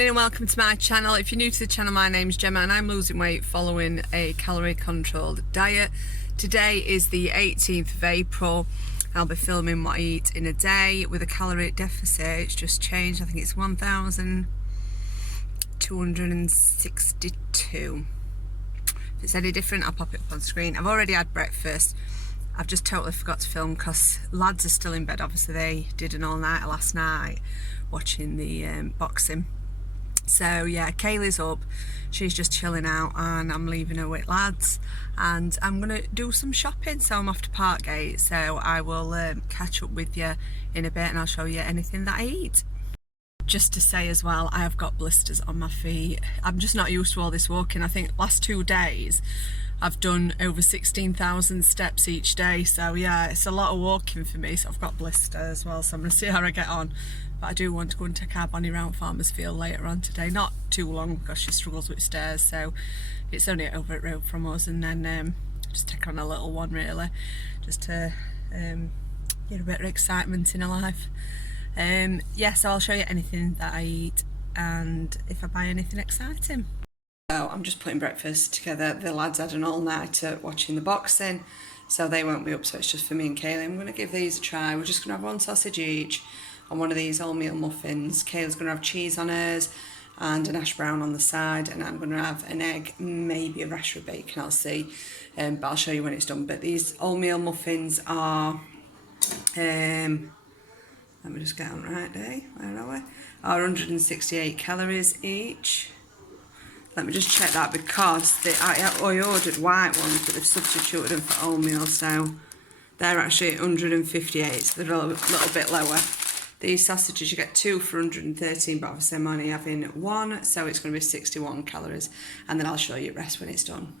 morning and welcome to my channel. If you're new to the channel, my name's Gemma and I'm losing weight following a calorie controlled diet. Today is the 18th of April. I'll be filming what I eat in a day with a calorie deficit. It's just changed. I think it's 1,262. If it's any different, I'll pop it up on screen. I've already had breakfast. I've just totally forgot to film because lads are still in bed. Obviously they did an all-nighter last night watching the boxing. So yeah, Kaylee's up, she's just chilling out and I'm leaving her with lads and I'm gonna do some shopping, so I'm off to Parkgate, so I will catch up with you in a bit and I'll show you anything that I eat. Just to say as well, I have got blisters on my feet. I'm just not used to all this walking. I think last 2 days I've done over 16,000 steps each day, so yeah, it's a lot of walking for me, so I've got blisters as well, so I'm going to see how I get on. But I do want to go and take our Bonnie round Farmers Field later on today, not too long because she struggles with stairs, so it's only over at road from us, and then just take on a little one really, just to get a bit of excitement in her life. Yeah, so I'll show you anything that I eat and if I buy anything exciting. So I'm just putting breakfast together. The lads had an all-nighter watching the boxing, so they won't be up, so it's just for me and Kaylee. I'm going to give these a try. We're just going to have 1 sausage each on one of these all-meal muffins. Kaylee's going to have cheese on hers and an hash brown on the side, and I'm going to have an egg, maybe a rasher of bacon, I'll see, but I'll show you when it's done. But these all-meal muffins are, let me just get on right day, where are we? Are 168 calories each. Let me just check that because I ordered white ones, but they've substituted them for oatmeal, so they're actually 158, so they're a little bit lower. These sausages, you get 2 for 113, but obviously I'm only having 1, so it's going to be 61 calories, and then I'll show you the rest when it's done.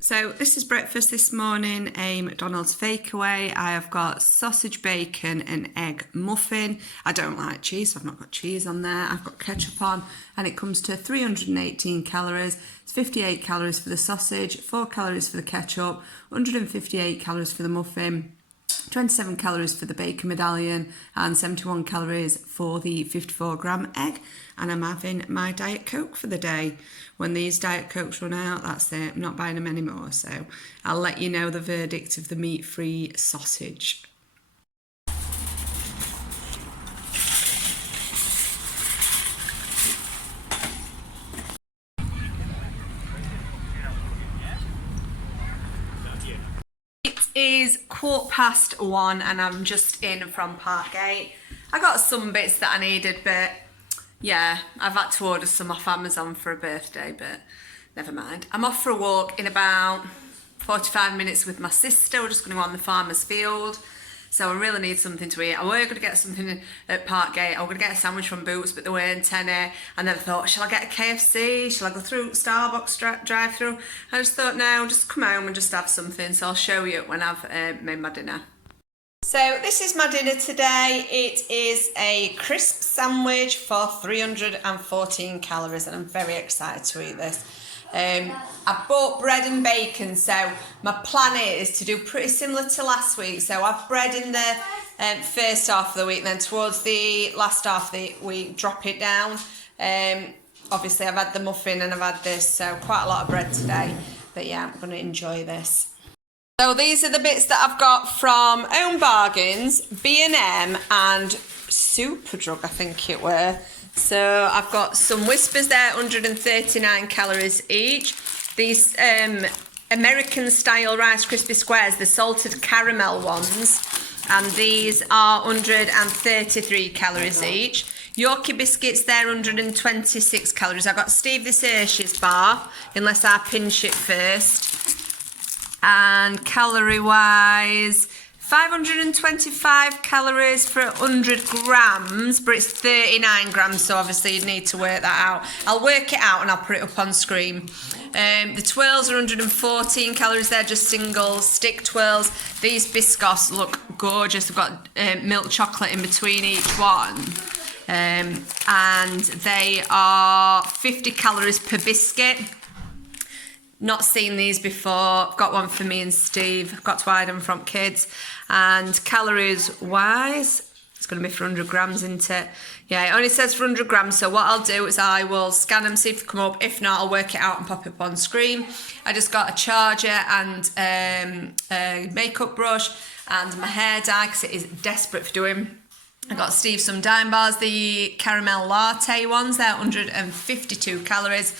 So this is breakfast this morning, a McDonald's takeaway. I have got sausage, bacon and egg muffin. I don't like cheese, so I've not got cheese on there. I've got ketchup on and it comes to 318 calories. It's 58 calories for the sausage, 4 calories for the ketchup, 158 calories for the muffin, 27 calories for the bacon medallion and 71 calories for the 54-gram egg. And I'm having my Diet Coke for the day. When these Diet Cokes run out, that's it. I'm not buying them anymore. So I'll let you know the verdict of the meat-free sausage. It is 1:15 and I'm just in from Parkgate. I got some bits that I needed, but yeah, I've had to order some off Amazon for a birthday, but never mind. I'm off for a walk in about 45 minutes with my sister. We're just going to go on the farmer's field, so I really need something to eat. I were going to get something at Parkgate. I was going to get a sandwich from Boots, but they weren't any. And then I thought, shall I get a KFC? Shall I go through Starbucks drive-through? I just thought, no, just come home and just have something. So I'll show you when I've made my dinner. So this is my dinner today. It is a crisp sandwich for 314 calories and I'm very excited to eat this. I bought bread and bacon, so my plan is to do pretty similar to last week. So I've bread in the first half of the week, then towards the last half of the week drop it down. Obviously I've had the muffin and I've had this, so quite a lot of bread today, but yeah, I'm going to enjoy this. So these are the bits that I've got from Own Bargains, B&M and Superdrug, I think it were. So I've got some Whispers there, 139 calories each. These American style Rice Krispie Squares, the salted caramel ones, and these are 133 calories each. Yorkie biscuits there, 126 calories. I got Steve this Hershey's bar, unless I pinch it first. And calorie wise, 525 calories for 100 grams, but it's 39 grams, so obviously you'd need to work that out. I'll work it out and I'll put it up on screen. The twirls are 114 calories, they're just single stick twirls. These biscoffs look gorgeous. They've got milk chocolate in between each one. And they are 50 calories per biscuit. Not seen these before. I've got one for me and Steve. I've got to hide them from kids. And calories wise, It's going to be for 100 grams, isn't it? Yeah, it only says for 100 grams. So what I'll do is I will scan them, see if they come up. If not, I'll work it out and pop it up on screen. I just got a charger and a makeup brush and my hair dye because it is desperate for doing. I got Steve some Dime Bars, the caramel latte ones. They're 152 calories.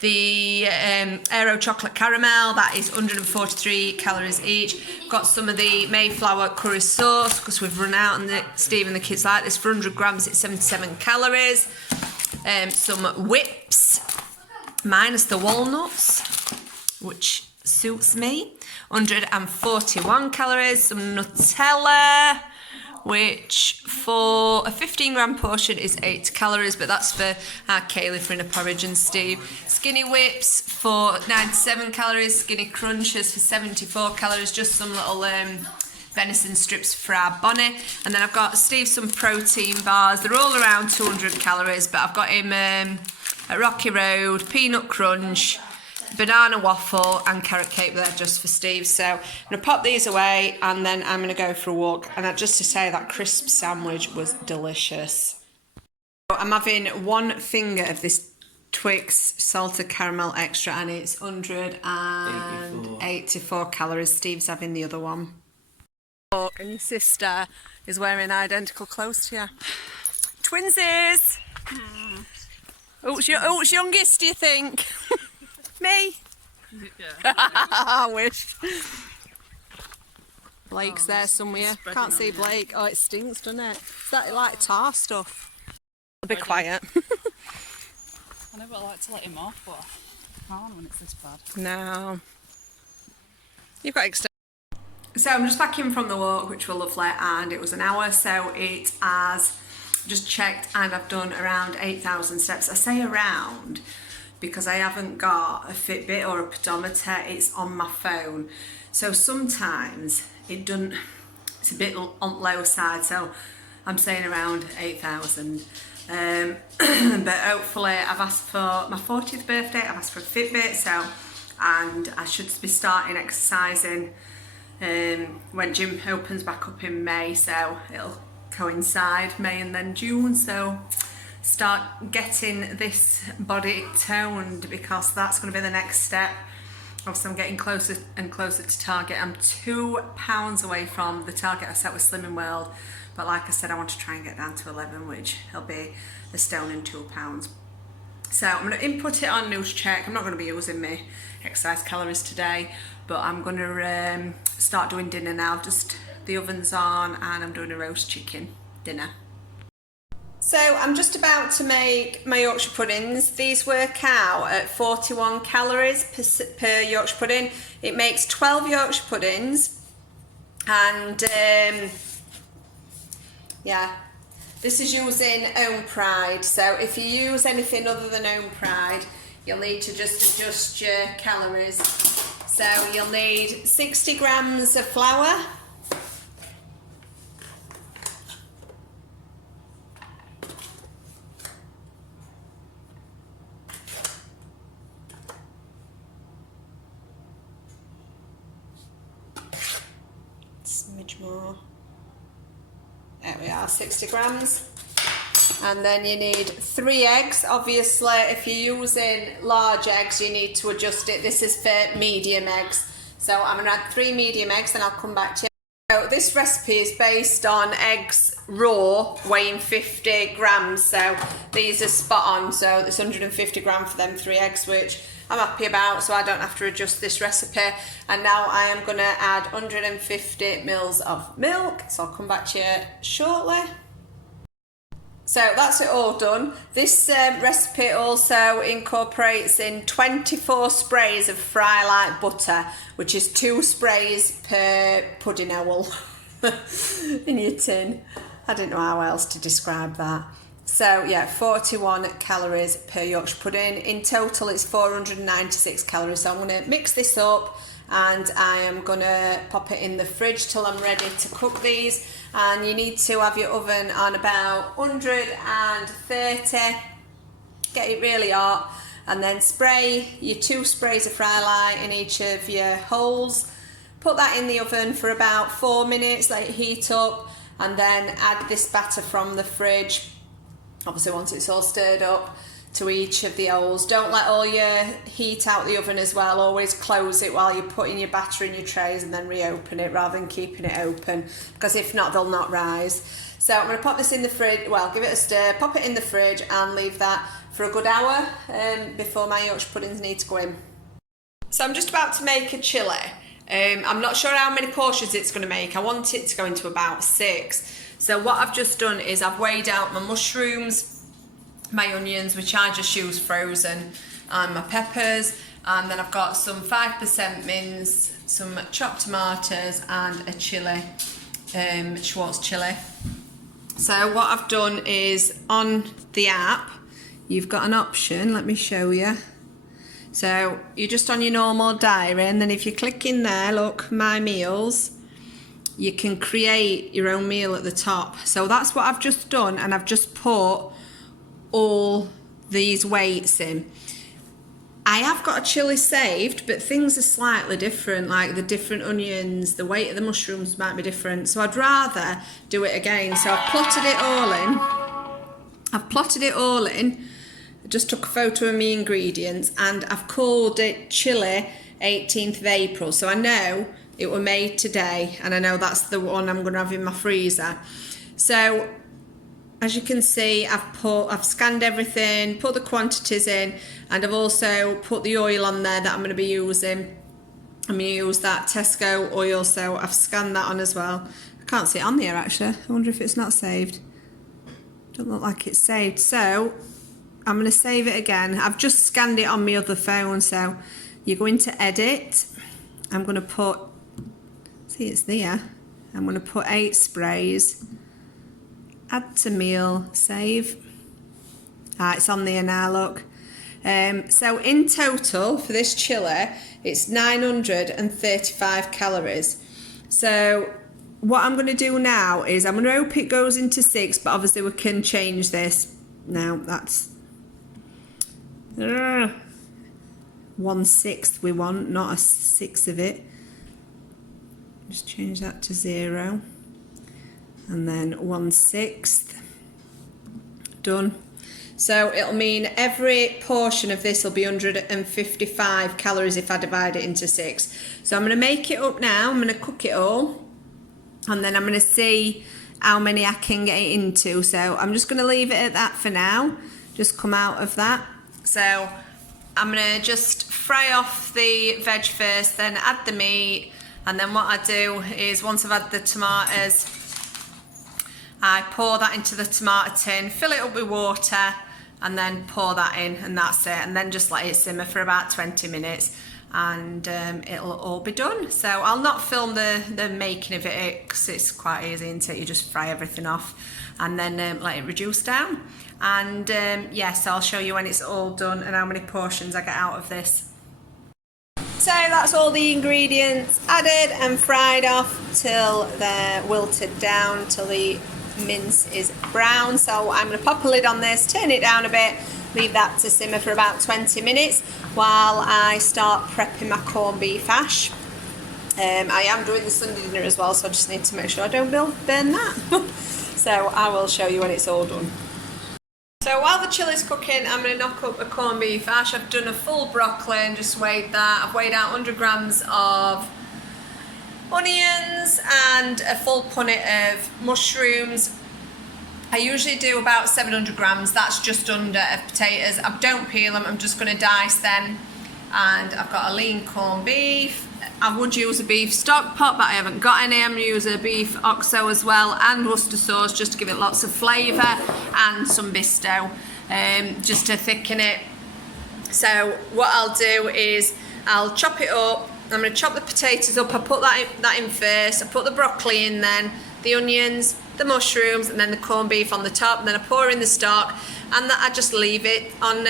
The Aero chocolate caramel, that is 143 calories each. Got some of the Mayflower curry sauce because we've run out and Steve and the kids like this. For 100 grams, it's 77 calories. Some whips, minus the walnuts, which suits me. 141 calories. Some Nutella, which for a 15 gram portion is 8 calories, but that's for our Kaylee for in a porridge and Steve. Skinny Whips for 97 calories, Skinny Crunches for 74 calories, just some little venison strips for our Bonnie. And then I've got Steve some protein bars. They're all around 200 calories, but I've got him a Rocky Road, Peanut Crunch, banana waffle and carrot cake there just for Steve. So I'm going to pop these away and then I'm going to go for a walk. And just to say, that crisp sandwich was delicious. I'm having one finger of this Twix salted caramel extra and it's 184 calories. Steve's having the other one. And your sister is wearing identical clothes to you. Twinsies! Who's youngest, do you think? Me? Yeah. I wish. Blake's there somewhere. Can't see Blake. Oh, it stinks, doesn't it? Is that like tar stuff? I'll be quiet. I know, but I like to let him off, but I can't when it's this bad. No. You've got extended. So I'm just back in from the walk, which was lovely, and it was an hour, so it has just checked and I've done around 8,000 steps. I say around because I haven't got a Fitbit or a pedometer, it's on my phone. So sometimes it's a bit on low side, so I'm saying around 8,000. But hopefully I've asked for my 40th birthday, I've asked for a Fitbit, and I should be starting exercising when gym opens back up in May, so it'll coincide May and then June, so start getting this body toned because that's going to be the next step. Obviously I'm getting closer and closer to target. I'm 2 pounds away from the target I set with Slimming World, but like I said, I want to try and get down to 11, which will be a stone and 2 pounds. So I'm going to input it on News Check. I'm not going to be using my exercise calories today, but I'm going to start doing dinner now. Just the oven's on and I'm doing a roast chicken dinner. So I'm just about to make my Yorkshire puddings. These work out at 41 calories per Yorkshire pudding. It makes 12 Yorkshire puddings, and yeah, this is using Own Pride. So if you use anything other than Own Pride, you'll need to just adjust your calories. So you'll need 60 grams of flour, smidge more. There we are, 60 grams. And then you need 3 eggs. Obviously, if you're using large eggs, you need to adjust it. This is for medium eggs. So I'm gonna add 3 medium eggs and I'll come back to you. So this recipe is based on eggs raw weighing 50 grams. So these are spot on. So it's 150 grams for them 3 eggs, which I'm happy about, so I don't have to adjust this recipe. And now I am going to add 150 mils of milk, so I'll come back to you shortly. So that's it all done. This recipe also incorporates in 24 sprays of Fry Like butter, which is 2 sprays per pudding owl in your tin. I don't know how else to describe that. So yeah, 41 calories per Yorkshire pudding. In total it's 496 calories. So I'm going to mix this up and I am going to pop it in the fridge till I'm ready to cook these. And you need to have your oven on about 130, get it really hot, and then spray your 2 sprays of Fry Like in each of your holes. Put that in the oven for about 4 minutes, let it heat up, and then add this batter from the fridge, obviously once it's all stirred up, to each of the holes. Don't let all your heat out the oven as well. Always close it while you're putting your batter in your trays and then reopen it rather than keeping it open, because if not they'll not rise. So I'm going to pop this in the fridge, well, give it a stir, pop it in the fridge and leave that for a good hour before my Yorkshire puddings need to go in. So I'm just about to make a chilli. I'm not sure how many portions it's going to make. I want it to go into about 6. So what I've just done is I've weighed out my mushrooms, my onions, which I just use frozen, and my peppers, and then I've got some 5% mince, some chopped tomatoes and a chilli, Schwartz chilli. So what I've done is on the app, you've got an option, let me show you. So you're just on your normal diary, and then if you click in there, look, my meals, you can create your own meal at the top. So that's what I've just done, and I've just put all these weights in. I have got a chilli saved, but things are slightly different, like the different onions, the weight of the mushrooms might be different. So I'd rather do it again. So I've plotted it all in. I just took a photo of my ingredients, and I've called it chilli 18th of April. So I know it were made today, and I know that's the one I'm going to have in my freezer. So as you can see, I've scanned everything, put the quantities in, and I've also put the oil on there that I'm going to be using. I'm going to use that Tesco oil, so I've scanned that on as well. I can't see it on there actually. I wonder if it's not saved. Don't look like it's saved. So I'm going to save it again. I've just scanned it on my other phone, so you go into edit. I'm going to put, see it's there. I'm going to put 8 sprays. Add to meal, save. It's on there now, look. So in total for this chilli, it's 935 calories. So what I'm going to do now is I'm going to hope it goes into 6, but obviously we can change this. Now that's 1/6 we want, not a 6 of it. Just change that to 0. And then 1/6, done. So it'll mean every portion of this will be 155 calories if I divide it into 6. So I'm going to make it up now, I'm going to cook it all, and then I'm going to see how many I can get it into. So I'm just going to leave it at that for now, just come out of that. So I'm going to just fry off the veg first, then add the meat, and then what I do is once I've had the tomatoes, I pour that into the tomato tin, fill it up with water, and then pour that in, and that's it. And then just let it simmer for about 20 minutes, and it'll all be done. So I'll not film the making of it because it's quite easy, isn't it? You just fry everything off and then let it reduce down. And yes, I'll show you when it's all done and how many portions I get out of this. So that's all the ingredients added and fried off till they're wilted down, till the mince is brown. So I'm going to pop a lid on this, turn it down a bit, leave that to simmer for about 20 minutes while I start prepping my corned beef hash. I am doing the Sunday dinner as well, so I just need to make sure I don't burn that. So I will show you when it's all done. So while the chilli's cooking, I'm going to knock up a corned beef hash. I've done a full broccoli and just weighed that. I've weighed out 100 grams of onions and a full punnet of mushrooms. I usually do about 700 grams, that's just under, of potatoes. I don't peel them, I'm just going to dice them. And I've got a lean corned beef. I would use a beef stock pot, but I haven't got any. I'm going to use a beef oxo as well, and Worcester sauce just to give it lots of flavour, and some bisto just to thicken it. So what I'll do is I'll chop it up. I'm going to chop the potatoes up. I put that in first. I put the broccoli in then, the onions, the mushrooms, and then the corned beef on the top. And then I pour in the stock, and I just leave it on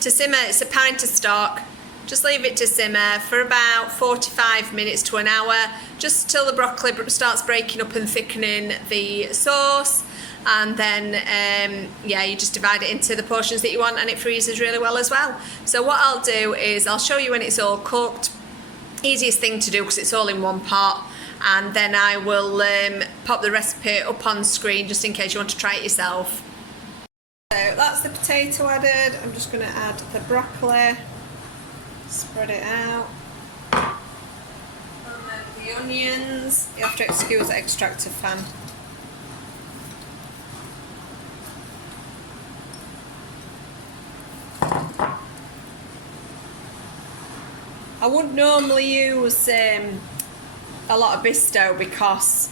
to simmer. It's a pint of stock. Just leave it to simmer for about 45 minutes to an hour, just till the broccoli starts breaking up and thickening the sauce. And then, yeah, you just divide it into the portions that you want, and it freezes really well as well. So what I'll do is I'll show you when it's all cooked. Easiest thing to do because it's all in one pot. and then I will pop the recipe up on screen just in case you want to try it yourself. So that's the potato added. I'm just going to add the broccoli, spread it out, and then the onions. You have to excuse the extractor fan. I wouldn't normally use a lot of Bisto because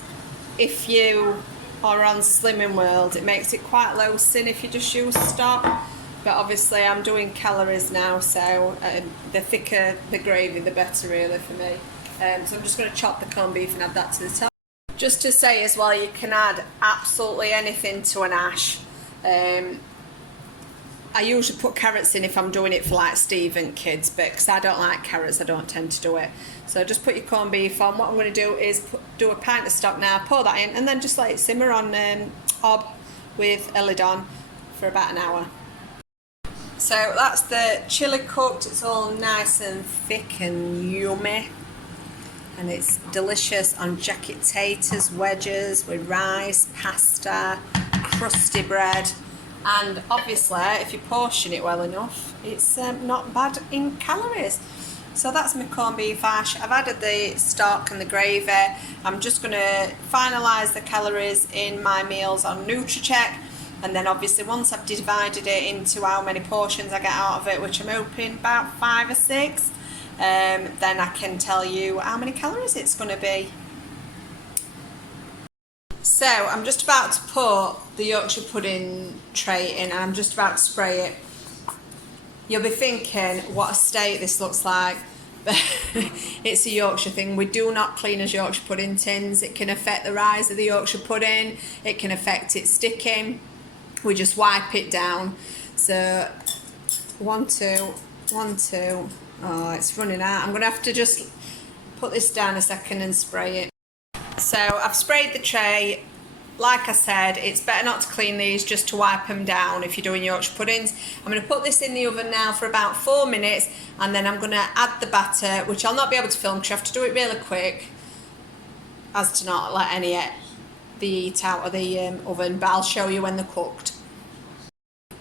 if you are on Slimming World it makes it quite low sin if you just use stock, but obviously I'm doing calories now, so the thicker the gravy the better really for me. So I'm just going to chop the corned beef and add that to the top. Just to say as well, you can add absolutely anything to an ash. I usually put carrots in if I'm doing it for like Steve and kids, but because I don't like carrots I don't tend to do it. So just put your corned beef on. What I'm going to do is do a pint of stock now, pour that in, and then just let it simmer on hob with a lid on for about an hour. So that's the chilli cooked. It's all nice and thick and yummy, and it's delicious on jacket taters, wedges with rice, pasta, crusty bread. And obviously if you portion it well enough it's not bad in calories. So that's my corned beef hash. I've added the stock and the gravy. I'm just going to finalise the calories in my meals on NutriCheck, and then obviously once I've divided it into how many portions I get out of it, which I'm hoping about 5 or 6, then I can tell you how many calories it's going to be. So I'm just about to put the Yorkshire pudding tray in, and I'm just about to spray it. You'll be thinking what a state this looks like, but it's a Yorkshire thing. We do not clean as Yorkshire pudding tins. It can affect the rise of the Yorkshire pudding, it can affect it sticking. We just wipe it down. So 1, 2, 1, 2. Oh, it's running out. I'm going to have to just put this down a second and spray it. So I've sprayed the tray. Like I said, it's better not to clean these, just to wipe them down if you're doing Yorkshire puddings. I'm going to put this in the oven now for about 4 minutes, and then I'm going to add the batter, which I'll not be able to film because you have to do it really quick as to not let any be eat out of the oven, but I'll show you when they're cooked.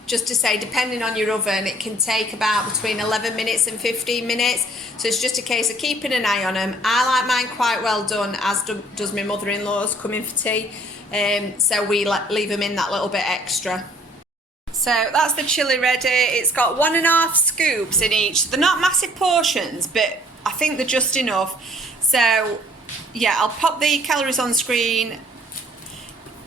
Just to say, depending on your oven, it can take about between 11 minutes and 15 minutes. So it's just a case of keeping an eye on them. I like mine quite well done, as does my mother-in-law's coming for tea. So we leave them in that little bit extra. So that's the chilli ready. It's got 1.5 scoops in each. They're not massive portions, but I think they're just enough. So yeah, I'll pop the calories on screen.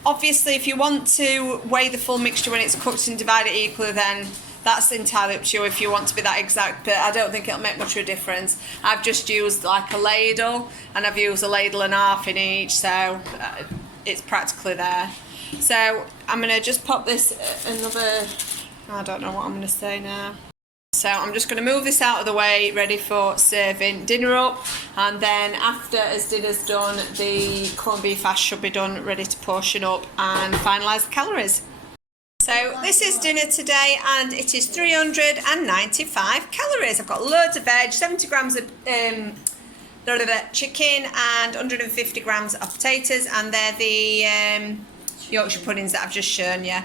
Obviously, if you want to weigh the full mixture when it's cooked and divide it equally, then that's entirely up to you if you want to be that exact, but I don't think it'll make much of a difference. I've just used like a ladle, and I've used a ladle and a half in each, so it's practically there. So I'm going to just pop this another, I don't know what I'm going to say now. So I'm just going to move this out of the way, ready for serving dinner up, and then after as dinner's done, the corned beef hash should be done, ready to portion up and finalise the calories. So this is dinner today, and it is 395 calories. I've got loads of veg, 70 grams of chicken and 150 grams of potatoes, and they're the Yorkshire puddings that I've just shown you.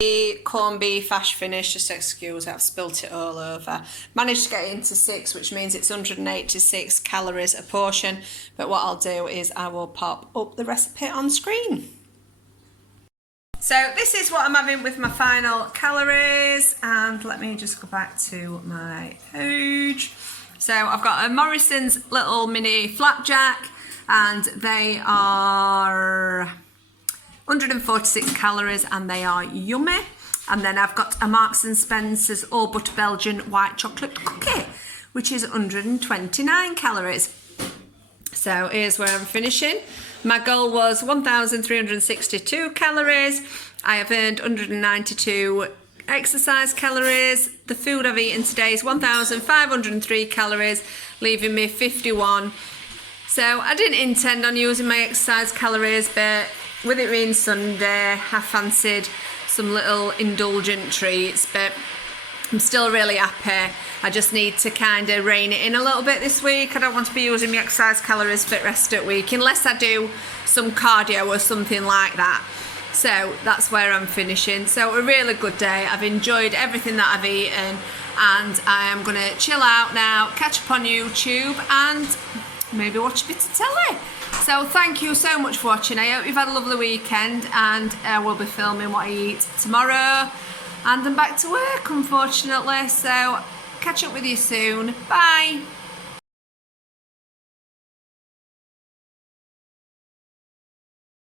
The corned beef hash finish, just excuse it, I've spilt it all over. Managed to get it into 6, which means it's 186 calories a portion, but what I'll do is I will pop up the recipe on screen. So this is what I'm having with my final calories, and let me just go back to my page. So I've got a Morrison's little mini flapjack, and they are 146 calories, and they are yummy. And then I've got a Marks and Spencer's All Butter Belgian white chocolate cookie, which is 129 calories. So here's where I'm finishing. My goal was 1,362 calories. I have earned 192 exercise calories. The food I've eaten today is 1,503 calories, leaving me 51. So I didn't intend on using my exercise calories, but with it being Sunday, I fancied some little indulgent treats. But I'm still really happy. I just need to kind of rein it in a little bit this week. I don't want to be using my exercise calories for the rest of the week unless I do some cardio or something like that. So that's where I'm finishing. So a really good day. I've enjoyed everything that I've eaten, and I am going to chill out now, catch up on YouTube, and maybe watch a bit of telly. So thank you so much for watching. I hope you've had a lovely weekend, and I will be filming what I eat tomorrow, and I'm back to work, unfortunately. So catch up with you soon. Bye.